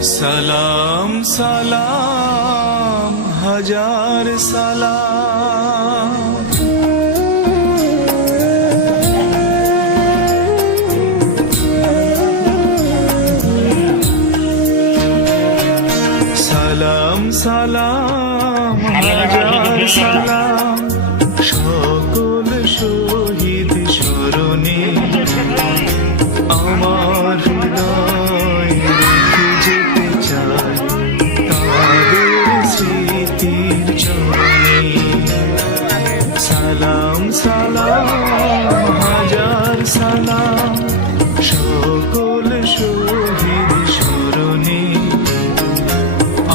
সালাম সালাম হাজার সালাম। সালাম সালাম হাজার সালাম সকল শহীদ স্মরণে আমার হৃদয় রেখে যেতে চাই তাদের স্মৃতির চরণে। সালাম সালাম হাজার সালাম সকল শহীদ স্মরণে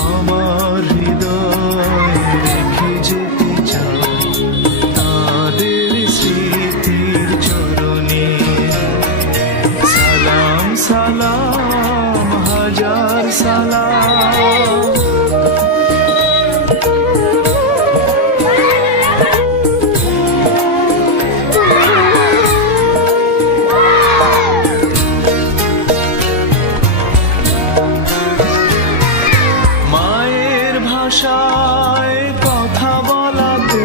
আমার হৃদয় রেখে যেতে চাই তাদের স্মৃতির চরণে। সালাম সালাম হাজার সালাম। মায়ের ভাষায় কথা বলাতে,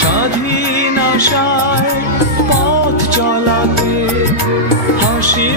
স্বাধীন আশায় পথ চলাতে, হাসি